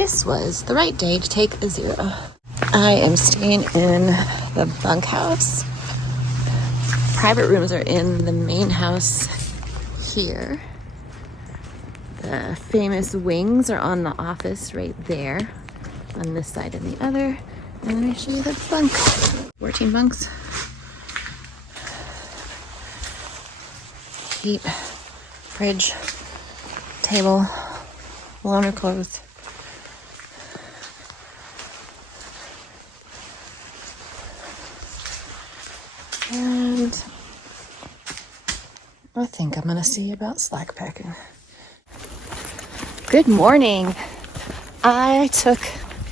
this was the right day to take a zero. I am staying in the bunkhouse. Private rooms are in the main house here. The famous wings are on the office right there, on this side and the other. And then I show you the bunk. 14 bunks. Heat, fridge, table, loaner clothes. And I think I'm gonna see about slack packing. Good morning. I took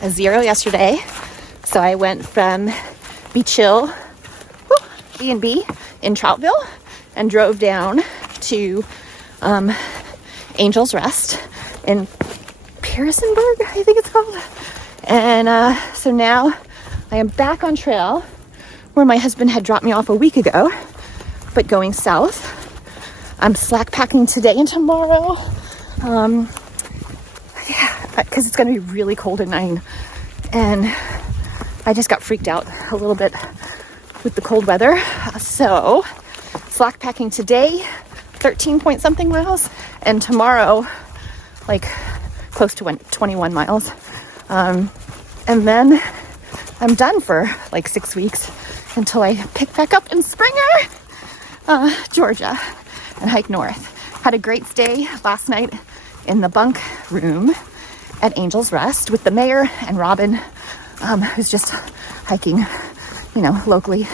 a zero yesterday, so I went from Beach Hill, B&B in Troutville, and drove down to Angel's Rest in Pearisburg, I think it's called. And so now I am back on trail where my husband had dropped me off a week ago, but going south. I'm slack packing today and tomorrow. Because it's going to be really cold at 9. And I just got freaked out a little bit with the cold weather. So slack packing today, 13 point something miles, and tomorrow, like close to 21 miles. And then I'm done for like 6 weeks until I pick back up in Springer, Georgia, and hike north. Had a great stay last night in the bunk room at Angel's Rest with the mayor and Robin, who's just hiking, locally.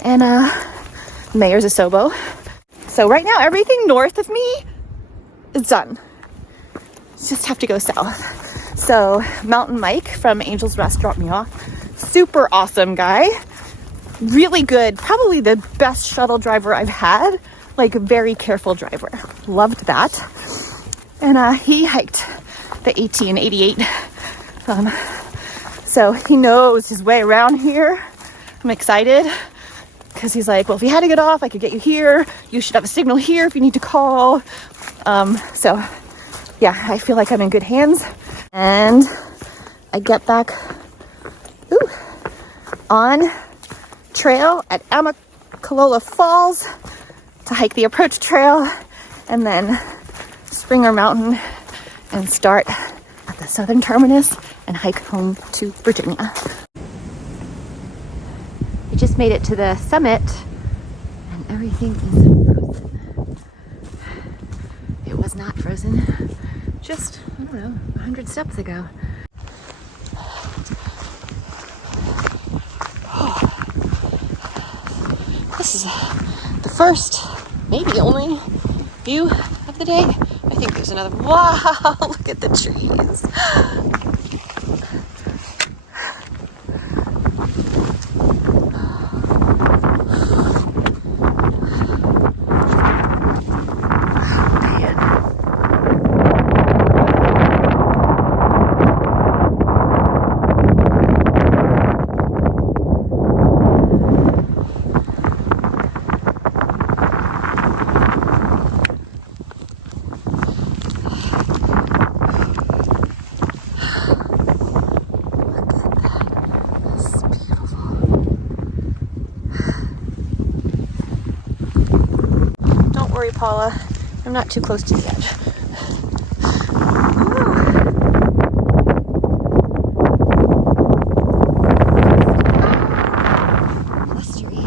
And the mayor's a Sobo. So right now, everything north of me is done. Just have to go south. So Mountain Mike from Angel's Rest dropped me off. Super awesome guy. Really good. Probably the best shuttle driver I've had. Like, very careful driver. Loved that. And he hiked the 1888. So he knows his way around here. I'm excited because he's like, well, if you had to get off, I could get you here. You should have a signal here if you need to call. So yeah, I feel like I'm in good hands. And I get back on trail at Amicalola Falls to hike the approach trail, and then Springer Mountain and start at the southern terminus and hike home to Virginia. We just made it to the summit and everything is frozen. It was not frozen just, 100 steps ago. This is the first, maybe only view of the day. I think there's another. Wow, look at the trees. Paula, I'm not too close to the edge. Blustery.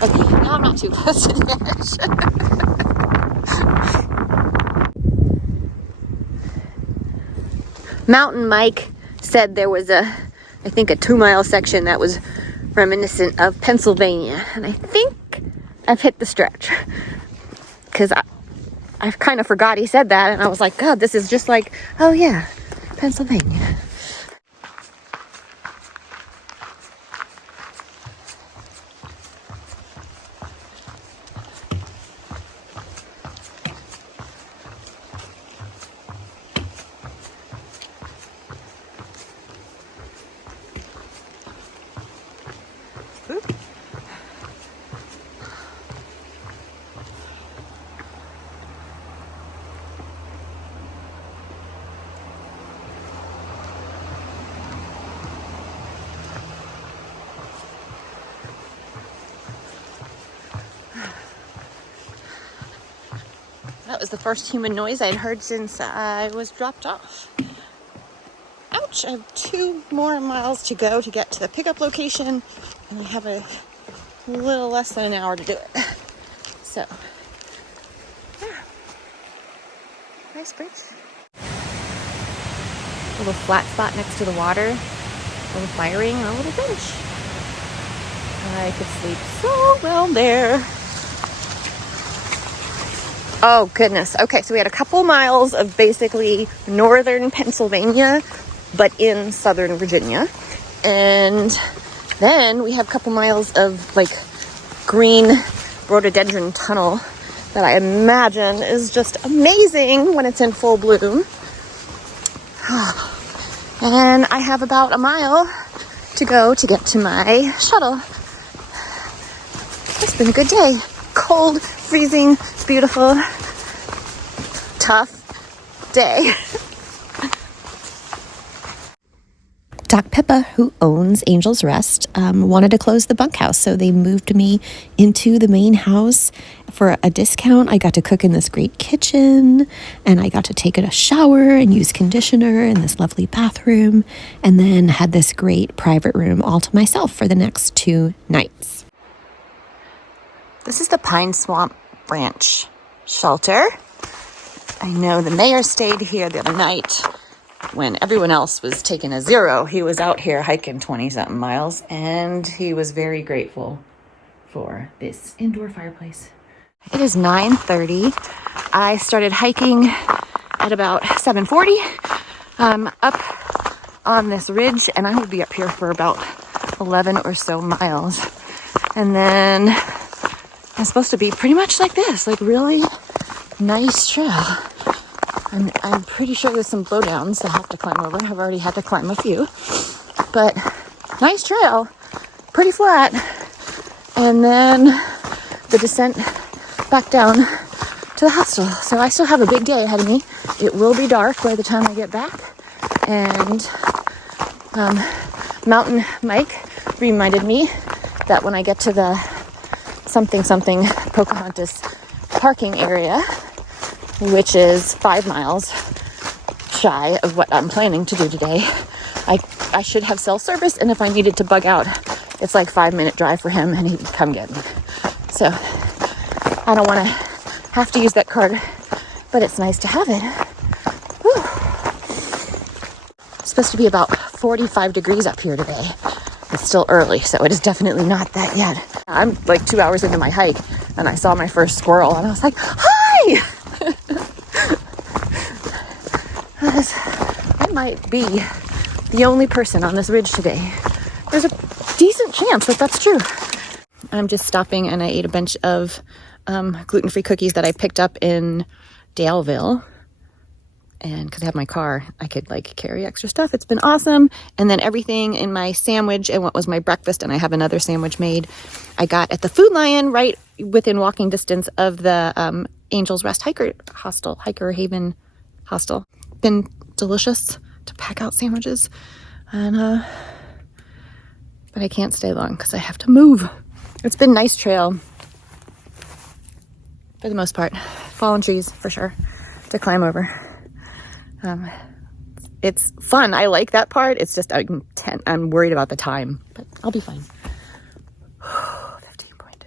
Okay, now I'm not too close to the edge. Mountain Mike said there was I think a 2-mile section that was reminiscent of Pennsylvania. And I think I've hit the stretch. Because I kind of forgot he said that. And I was like, God, this is just like, oh yeah, Pennsylvania. the first human noise I had heard since I was dropped off. Ouch, I have 2 more miles to go to get to the pickup location, and I have a little less than an hour to do it. So, yeah. Nice bridge. A little flat spot next to the water, a little fire ring, and a little bench. I could sleep so well there. Oh, goodness. Okay, so we had a couple miles of basically northern Pennsylvania, but in southern Virginia. And then we have a couple miles of like green rhododendron tunnel that I imagine is just amazing when it's in full bloom. And I have about a mile to go to get to my shuttle. It's been a good day. Cold, freezing, beautiful, tough day. Doc Pippa, who owns Angel's Rest, wanted to close the bunkhouse, so they moved me into the main house for a discount. I got to cook in this great kitchen, and I got to take a shower and use conditioner in this lovely bathroom, and then had this great private room all to myself for the next 2 nights. This is the Pine Swamp Branch shelter. I know the mayor stayed here the other night when everyone else was taking a 0. He was out here hiking 20-something miles, and he was very grateful for this indoor fireplace. It is 9:30. I started hiking at about 7:40 up on this ridge, and I will be up here for about 11 or so miles. And then I'm supposed to be pretty much like this, like really nice trail. And I'm pretty sure there's some blowdowns I have to climb over. I've already had to climb a few. But nice trail, pretty flat. And then the descent back down to the hostel. So I still have a big day ahead of me. It will be dark by the time I get back. And Mountain Mike reminded me that when I get to the something Pocahontas parking area, which is 5 miles shy of what I'm planning to do today, I should have cell service, and if I needed to bug out, it's like 5-minute drive for him, and he would come get me. So I don't want to have to use that card, but it's nice to have it. Whew. It's supposed to be about 45 degrees up here today. It's still early, so it is definitely not that yet. I'm like 2 hours into my hike, and I saw my first squirrel, and I was like, hi! I might be the only person on this ridge today. There's a decent chance that that's true. I'm just stopping, and I ate a bunch of gluten-free cookies that I picked up in Daleville. And because I have my car, I could like carry extra stuff. It's been awesome. And then everything in my sandwich and what was my breakfast, and I have another sandwich made, I got at the Food Lion right within walking distance of the Angel's Rest Hiker Haven hostel. Been delicious to pack out sandwiches. And but I can't stay long because I have to move. It's been a nice trail for the most part. Fallen trees for sure to climb over. It's fun. I like that part. It's just I'm worried about the time, but I'll be fine. 15 point.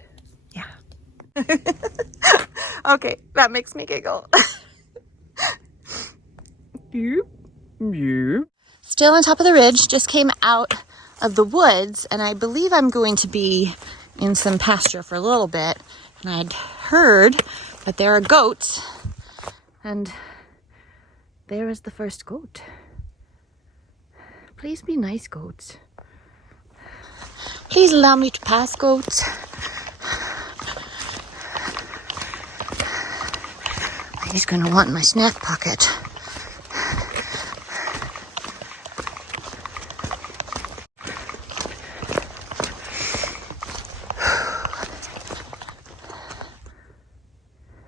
Yeah. Okay, that makes me giggle. Still on top of the ridge, just came out of the woods, and I believe I'm going to be in some pasture for a little bit. And I'd heard that there are goats, and there is the first goat. Please be nice, goats. Please allow me to pass, goats. He's gonna want my snack pocket.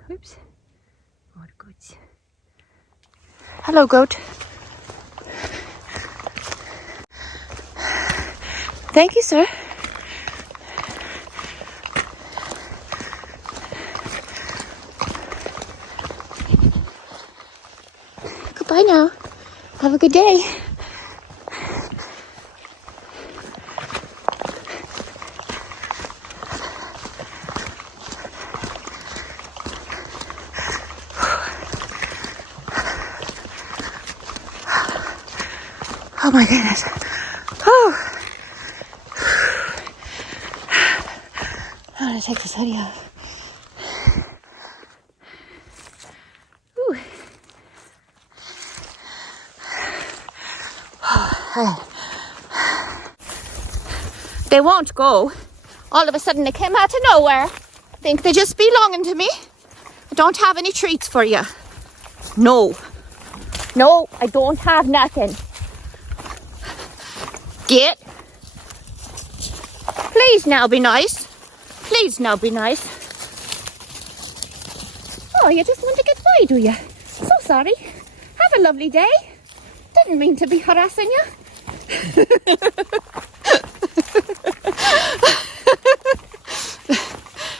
Oops. More goats. Hello, goat. Thank you, sir. Bye now. Have a good day. Oh my goodness. Oh. I'm gonna take this hoodie off. Ooh. They won't go. All of a sudden they came out of nowhere. Think they just belonging to me. I don't have any treats for you. No. No, I don't have nothing. Get. Please now be nice. Please now be nice. Oh, you just want to get by, do you? So sorry. Have a lovely day. Didn't mean to be harassing you.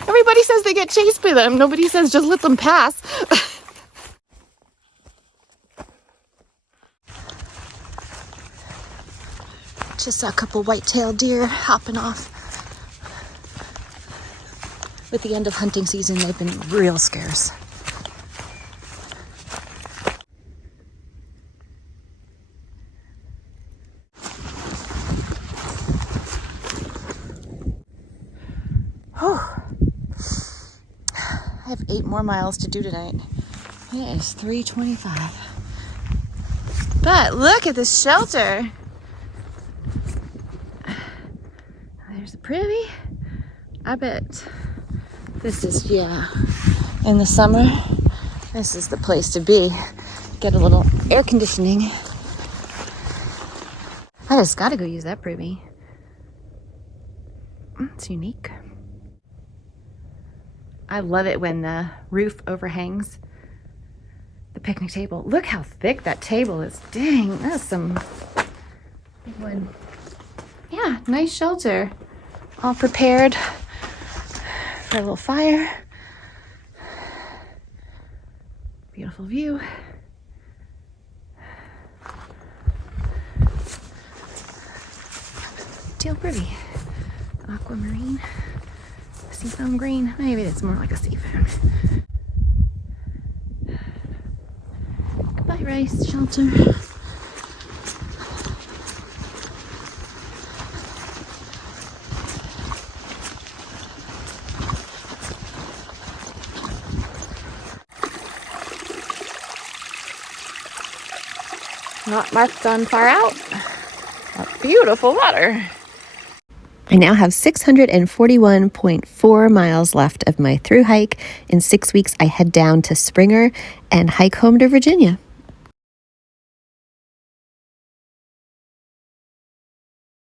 Everybody says they get chased by them. Nobody says just let them pass. Just saw a couple white-tailed deer hopping off. With the end of hunting season, they've been real scarce. Oh, I have 8 more miles to do tonight. It is 3:25. But look at this shelter. There's a privy. I bet this is, yeah, in the summer, this is the place to be. Get a little air conditioning. I just gotta go use that privy. It's unique. I love it when the roof overhangs the picnic table. Look how thick that table is. Dang, that's some big one. Yeah, nice shelter. All prepared for a little fire. Beautiful view. Teal privy. Aquamarine. Seafoam green. Maybe it's more like a seafoam. Goodbye, rice shelter. Not marked on far out. Beautiful water. I now have 641.4 miles left of my through hike. In 6 weeks, I head down to Springer and hike home to Virginia.